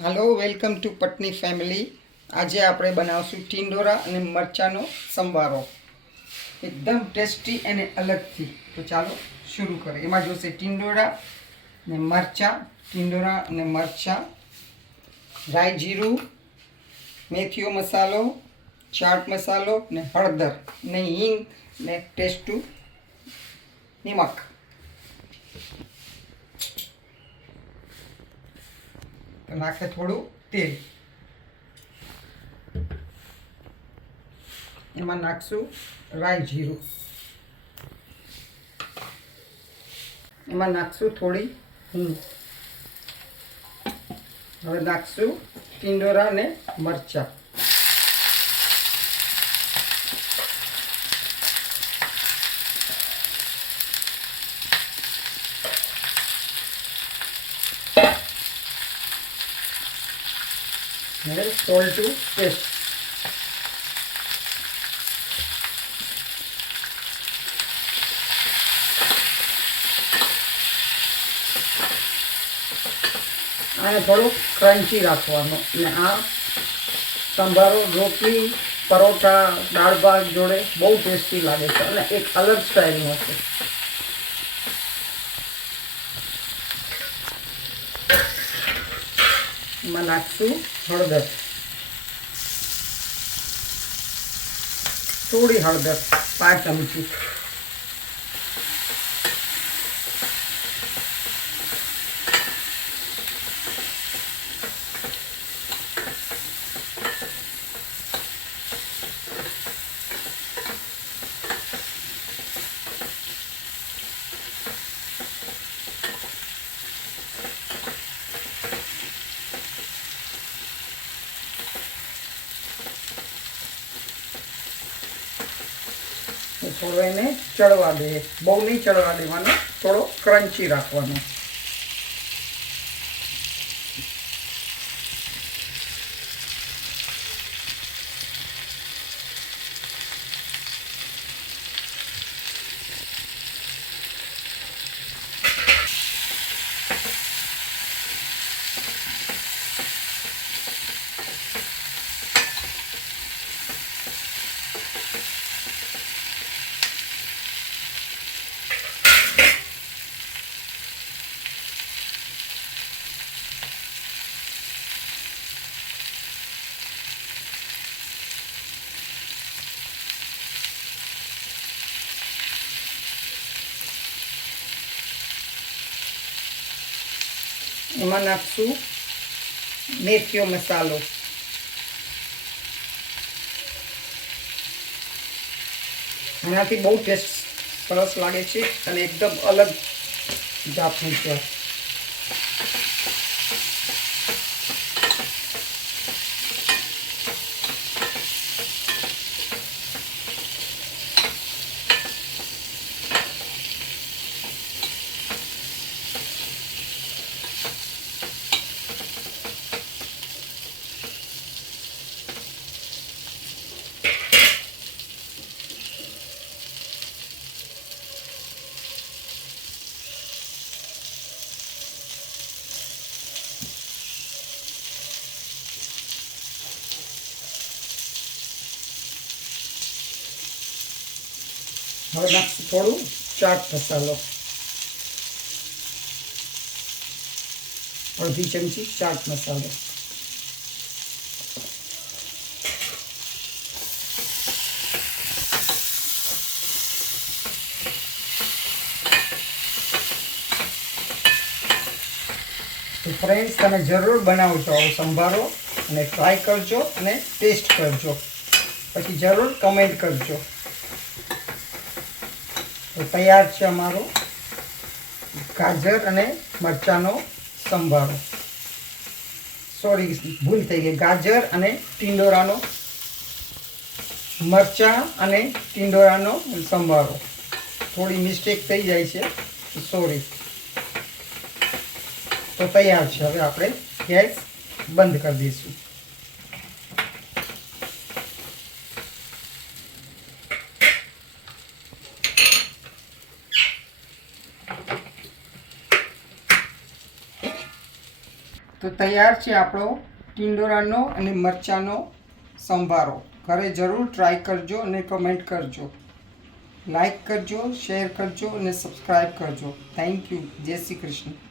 Hello welcome to Patni family. आज आप बनावशु टींडोरा और मरचानो संभारो एकदम टेस्टी और अलग थी। तो चलो शुरू करें। एम जो से टींडोरा ने मरचा, टींडोरा ने मरचा, राई जीरु, मेथियो मसालो, चाट मसालो ने हळदर ने हींग ने टेस्टू निमक। नाखे थोड़ू तेल, एम नाखशू राई जीरु, एम नाखशू थोड़ी हींग। हवे नाखशू टींडोरा ने मरचा। Salt to taste. आने थोड़ो क्रंची राखवानो ने आ संभारो रोटली परोठा दाळ भात जोड़े बहु टेस्टी लागे छे अने एक अलग स्टाइल नो छे। एमां नाखशुं हळदर, थोड़ी हळदर 5 चमची। थोड़ो एने चढ़वा दे, बहु नहीं चढ़वा देवानो, थोड़ो क्रंची राखवानो। एमां नाखशुं मेथियो मसालो। आनाथी बहु टेस्ट सरस लागे छे अने एकदम अलग जातनुं छे। हवे नाखशुं थोड़ू चाट मसालो, अर्धी चमची चाट मसालो। तो फ्रेंड्स तमे जरूर बनावजो आवो संभारो अने ट्राय करजो अने टेस्ट करजो, पछी जरूर कमेंट करजो। तो तैयार है अमारो गाजर अने मरचानो संभारो। सॉरी भूल थई गई, गाजर अने टींडोरानो मरचा अने टींडोरानो संभारो। थोड़ी मिस्टेक थई जाय छे, सॉरी। तो तैयार है, हवे आपणे गैस बंद कर दईशुं। તો તૈયાર છે આપણો ટિંડોરાનો અને મરચાંનો સંભારો. ઘરે જરૂર ટ્રાય કરજો અને કમેન્ટ કરજો. લાઈક કરજો, શેર કરજો અને સબસ્ક્રાઈબ કરજો. Thank you. જય શ્રી કૃષ્ણ.